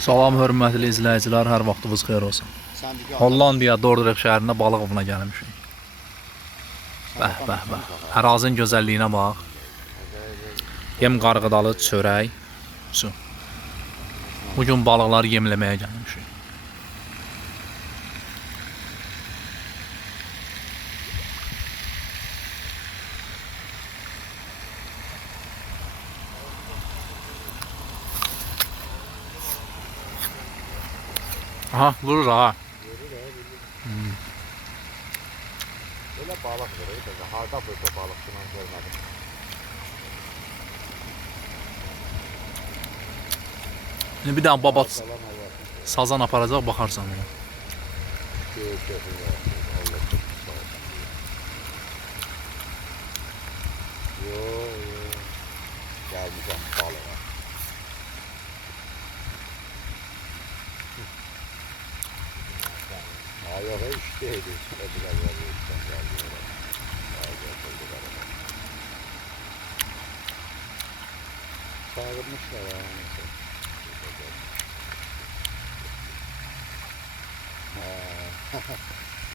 Salam hörmətli izləyicilər, hər vaxtınız xeyir olsun. Hollandiya Dordrecht şəhərində balıq avına gəlmişik. Bəh, bəh, bəh. Ərazinin gözəlliyinə bax. Yem qarğıdalı, çörək, su. Bugün balıqları yemləməyə gəlmişik. Aha, vurur ha. Öyle balık verir. Harda böyle balıkçıdan görmedim. Şimdi bir daha baba sazan aparacaq, baxarsan ona. Yok. Gelmişim balığa. Yok işteydi. Çağırmışlar yani. Ha.